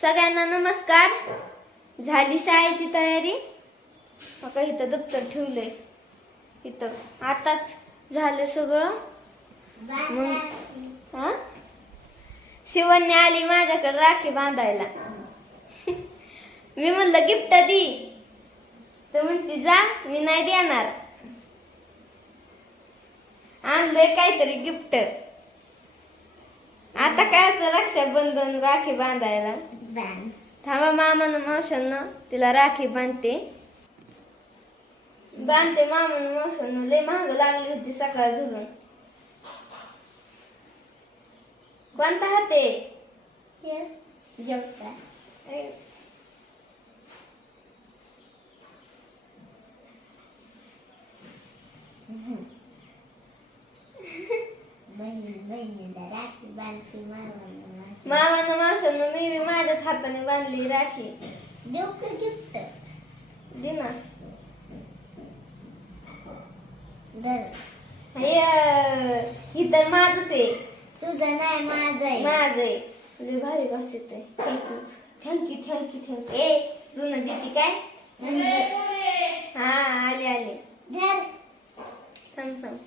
सगळ्यांना नमस्कार. झाली शाळेची तयारी? मग इथं दप्तर ठेवलंय. इथं. आताच झालं सगळं. मग हा? शिवण्य आली माझ्याकडे राखी बांधायला. मी म्हणलं गिफ्ट दी. तर म्हणते जा मी नाही देणार. आणलंय काहीतरी गिफ्ट. आता काय असतं रक्षाबंधन राखी बांधायला. थांबा मामानं मावशांना तिला राखी बांधते बांधते मामानं मावशांना लय महाग लागली होती सकाळ धरून कोणता हात आहे जगता मामानं मावशांना मी माझ्याच हाताने बांधली राखी. गिफ्ट. दे ना. धर. हे ही तर माझच आहे. तुझं नाही माझं आहे. माझ आहे. लय भारी बस येते thank you thank you thank you thank you ए जुनं देते काय? हा आले आले. धर. थांब थांब.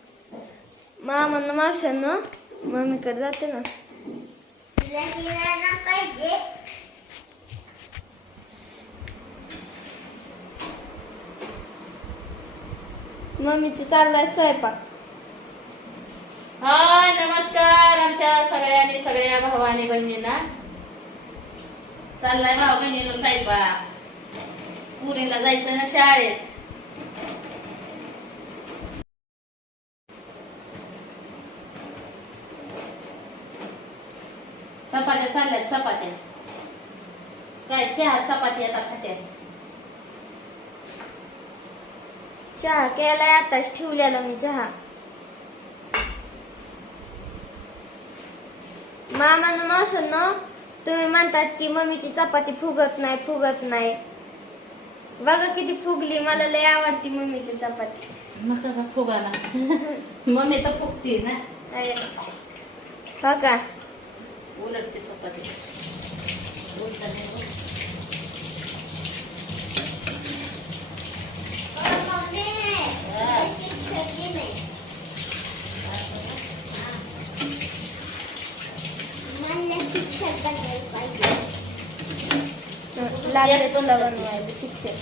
मामानं मावशांना मम्मीकडे जाते ना. तुला पाहिजे मम्मीचं चाललाय स्वयंपाक. हाय नमस्कार आमच्या सगळ्यांनी सगळ्या भावाने आणि बहिणींना. चाललाय भाऊ बहिणीनो स्वयंपाक. पुरीला जायचं ना शाळेत. चालल्यात चपात्या काय चहा चपाती आता खात्यात. चहा केलाय आताच ठेवलेला मी चहा. मामानं मावशांना तुम्ही म्हणतात की मम्मीची चपाती फुगत नाही फुगत नाही. बघा किती फुगली मला लय आवडती मम्मीची चपाती. नका का फुगाला मम्मी तर फुगते ना. अरे. उलटते चपाती उलटा नाही होत. मम्मी. शिक्षक नाही मला शिक्षक बनायला पाहिजे लागले तुला बनवायला शिक्षक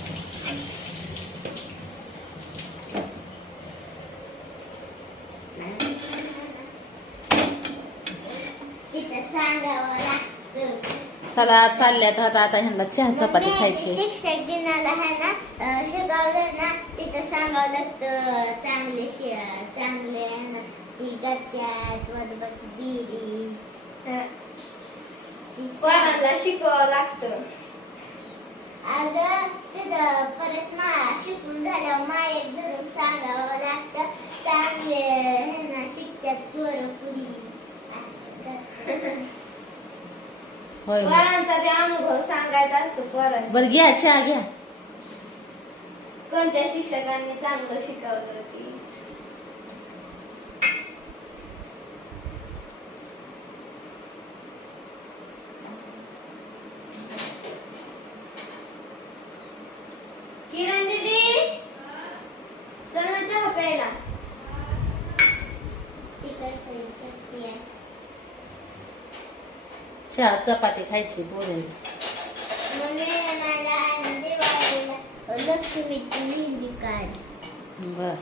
तिथं सांगावं लागतं चला चालल्यात. आता आता ह्यांना चहा चपाती खायची. शिक्षक दिनाला आहे ना शिकवलं ना तिथं सांगावं लागतं चांगले चांगले ती बिरी. हा. पोरांना शिकवावं लागतं? अगं तिथं परत मा शिकून झाल्यावर मायेक धरून सांगावं लागतं चांगले हे ना शिकत्यात होय पोरांचा बी अनुभव सांगायचा असतो पोरांना. बर घ्या चहा घ्या. कोणत्या शिक्षकांनी चांगलं शिकवलं ती किरण दीदी चल ना चहा प्यायला चहा चपाती खायची बोल लक्ष्मीची मेहंदी काढ. बर.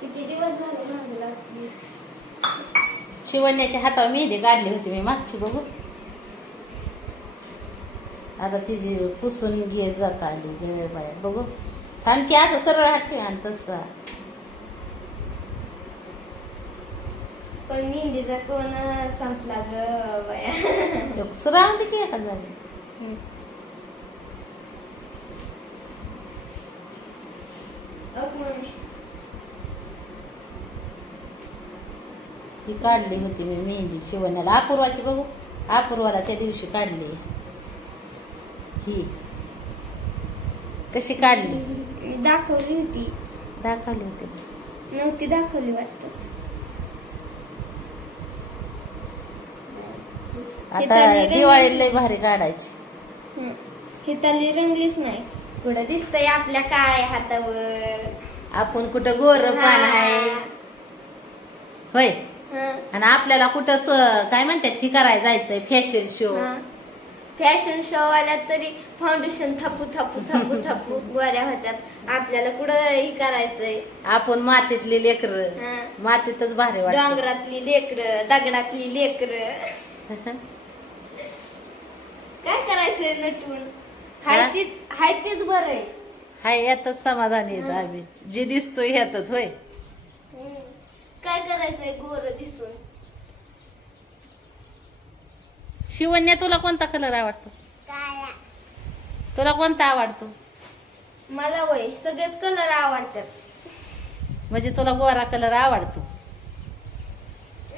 किती दिवस झाले शिवण्याच्या हातावर मेहंदी काढली होती मी मागची बघू. आता तिची पुसून घे जात आली घे बाय बघू. थांब की असं सरळ हात ठेव आणि तसा. पण मेहंदीचा कोण संपला ग बाया तो राहून दे की एका जागी ही काढली होती मी मेहंदी. शिवण्याला अपूर्वाची बघू. अपूर्वाला त्या दिवशी काढली. ही. कशी काढली? दाखवली होती. दाखवली होती. नव्हती दाखवली वाटतं. आता तरी दिवाळी रंगलीच लय भारी काढायची. हं. ही तली रंगलीच नाही. पुढं दिसतंय आपल्या काळ्या हातावर. आपण कुठं गोर पान आहे. होय. हं. आणि आपल्याला कुठं स- काय म्हणतात ही करायला जायचंय फॅशन शो फॅशन शो वाल्या तरी फाउंडेशन थापू थापू थापू थापू गोऱ्या होत्यात. आपल्याला कुठं हे करायचंय? आपण मातीतली लेकर. हं. मातीतच भारी वाटत. डोंगरातली लेकर दगडातली लेकर. काय करायचंय नटून? हाय? तीच हाय तीच बरं आहे. हाय यातच समाधानी आहे आम्ही. जे दिसतोय ह्यातच होय. काय करायचंय गोर दिसून? शिवण्या तुला कोणता कलर आवडतो? तुला कोणता आवडतो? मला वय सगळेच कलर आवडतात. म्हणजे तुला गोरा कलर आवडतो?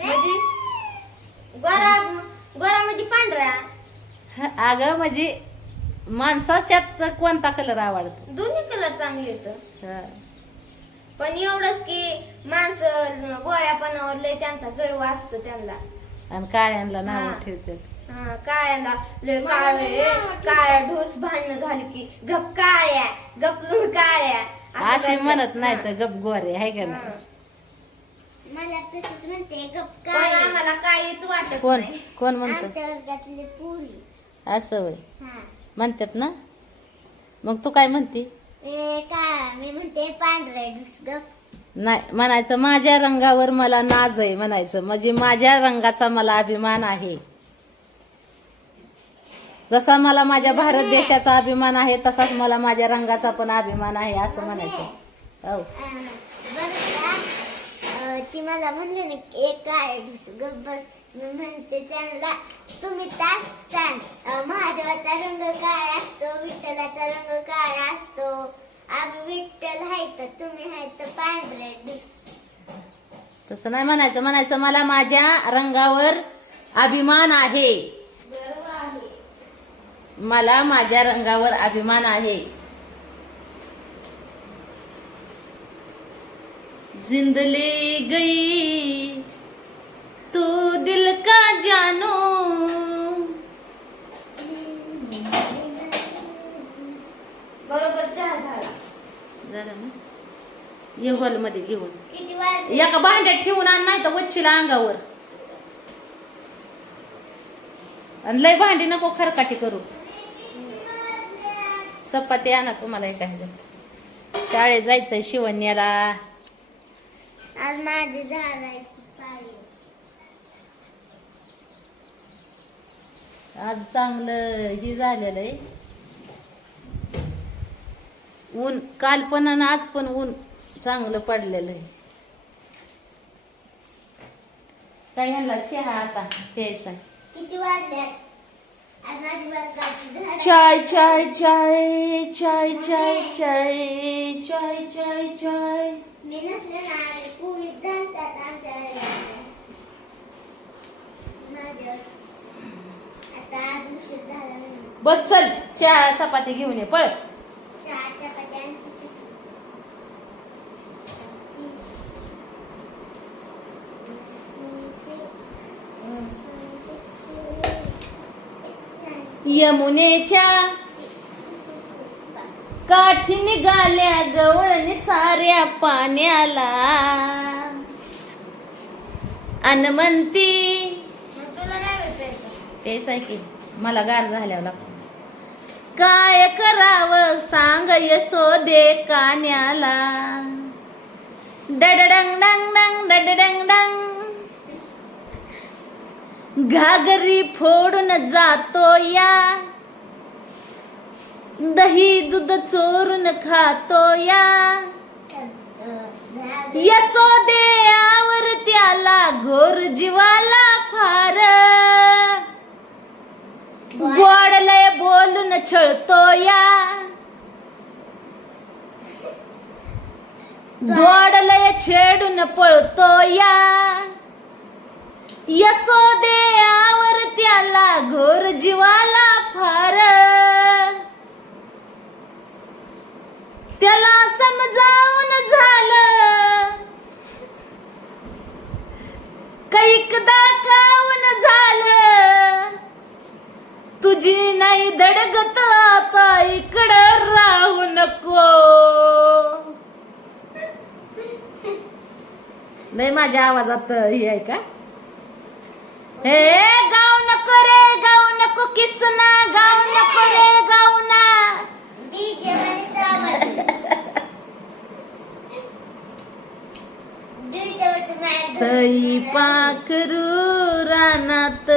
म्हणजे गोरा गोरा म्हणजे पांढरा. अगं म्हणजे माणसाच्यात कोणता कलर आवडतो दोन्ही कलर चांगले ह. पण एवढंच की माणसं गोऱ्यापणावर लय त्यांचा गर्व असतो त्यांना आणि काळ्यांना नाव हा. ठेवतात हा, काळ्याला लय काळे. काळ्या ढोस भांडणं झाली की गप काळ्या गपलून काळ्या असं असे करतात. म्हणत नाही हा. तर गप गोरे आहे का हा. नाही मला तसंच म्हणते गप पण काळी आम्हाला काहीच वाटत कोण नाही कोण म्हणतो आमच्या वर्गातली पुरी असं होय हा. म्हणतात ना. मग तू काय म्हणते? मी का मी म्हणते पांढरे ढुस गप नाही म्हणायचं माझ्या रंगावर मला नाज आहे म्हणायचं. म्हणजे माझ्या रंगाचा मला अभिमान आहे. जसा मला माझ्या भारत देशाचा अभिमान आहे तसाच मला माझ्या रंगाचा पण अभिमान आहे असं म्हणायचं. हो. का अं, ती मला म्हणले ना एक काळे ढुस गप बस. मी म्हणते त्यांना तुम्ही तास अं, महादेवाचा रंग काळा असतो विठ्ठलाचा रंग काळा असतो. आम्ही विठ्ठल आहे तर तुम्ही आहे तर पांढरे तसं नाही म्हणायचं म्हणायचं मला माझ्या रंगावर अभिमान आहे. आहे. मला माझ्या रंगावर अभिमान आहे. जिंदले गई। तू दिल का जानो। बरोबर चहा झाला. जरा ना? ये हॉलमध्ये घेऊन. किती वाजले? एका भांड्यात ठेवून आण नाही तर वच्छीला अंगावर. आणि लय भांडी नको खरकाटी करू. चपाती आणा तुम्हाला एका ह्याच्यात शाळेत जायचंय शिवण्याला. आज माझी झाडाची पाळी. आज चांगलं हे झालेलं आहे. ऊन काल पण आणि आज पण ऊन चांगलं पडलेलं आहे. काय ह्यांना चहा आता प्यायचा? किती झाड. चाय चाय चाय चाय चाय चाय चाय चाय चाय. मी नसले ना आणि पुरी जातात आमच्या वर्गात. माझ्या आता आज उशीर झाला नाही बस चल. चहा चपाती घेऊन ये पळ. यमुनेच्या काठी निघाल्या गवळण साऱ्या पाण्याला. अनमंती. मग तुला नाही भेटायचं? तेच आहे की. मला गार झाल्यावर लागतो. काय करावं? सांग यशोदे कान्याला. डडडंग डंग डंग डडडंग डंग. घागरी फोडून जातो या. दही दूध चोरून खातो या. यशोदे आवर त्याला घोर जीवाला फार. गोड लय बोलून छळतो या. गोड लय छेडून पळतो या. यशोदे आवर त्याला घोर जीवाला फार. आवाजात हे आहे का? हे गाव नको रे गाव नको किसना गाव नको रे गाव ना. सई पाखरू रानात.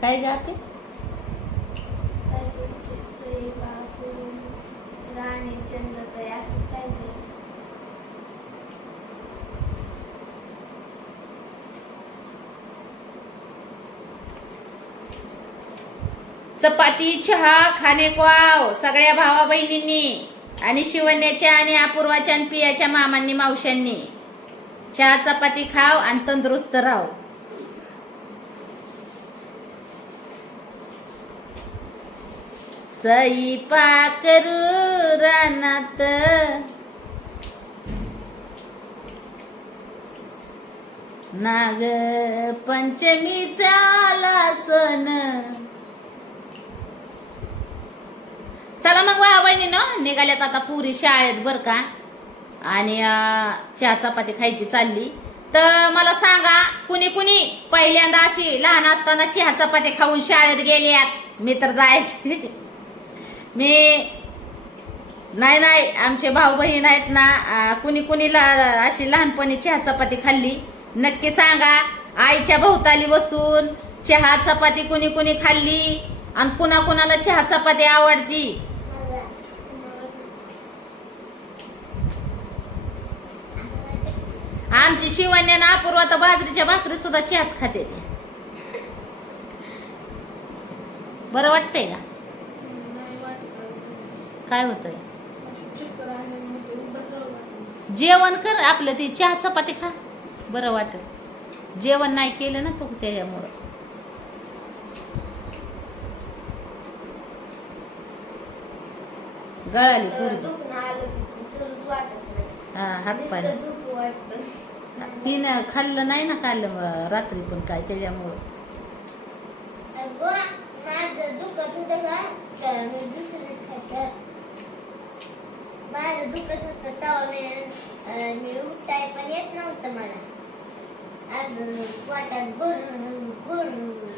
काय गाते राणी चंद्रताई असं काय नाही. चपाती चहा खाणे क्वाव सगळ्या भावा बहिणींनी आणि शिवण्याच्या आणि अपूर्वाच्या आणि पियाच्या मामांनी मावशांनी चहा चपाती खाव आणि तंदुरुस्त राहू. सई पाकरू रानात. नाग पंचमीचा आला सण चला मग वा बहिणीनं निघाल्यात आता पुरी शाळेत बर का. आणि चहा चपाती खायची चालली. तर मला सांगा कुणी कुणी पहिल्यांदा अशी लहान असताना चहा चपाती खाऊन शाळेत गेल्यात? मी तर जायचे. मी नाही नाही आमचे भाऊ बहीण आहेत ना कुणी कुणी ला- अशी लहानपणी चहा चपाती खाल्ली. नक्की सांगा आईच्या भोवताली बसून चहा चपाती कुणी कुणी खाल्ली? आणि कुणा कुणाला चहा चपाती आवडती? आमची शिवण्या ना अपूर्वा तर बाजरीच्या भाकरी सुद्धा चहात खाते. बरं वाटतंय का. काय होतंय. जेवण कर आपलं ती चहा चपाती खा. बरं वाटत. जेवण नाही केलं ना तू त्याच्यामुळं. गळाली पूर्ण दुखणं आलं की चलूच वाटत नाही. हा हात पाय. तिनं खाल्लं नाही ना काल अं, रात्री पण काय त्याच्यामुळं माझं दुखत होतं मी तेव्हा मी मी उठाय पण येत नव्हतं मला पोटात गुर गुर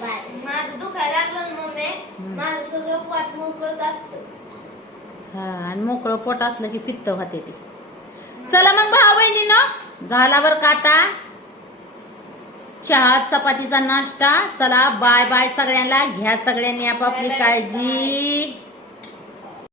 बाळ. माझं दुखायला लागलं मम्मी हम्म. माझं सगळं पोट मोकळत असतं हा आणि मोकळं पोट असलं की पित्त होते ते चला मग भाऊ बहिणीनं. झाला बर का आता? चहा चपातीचा नाश्ता. चला बाय बाय सगळ्यांना. घ्या सगळ्यांनी आपापली काळजी.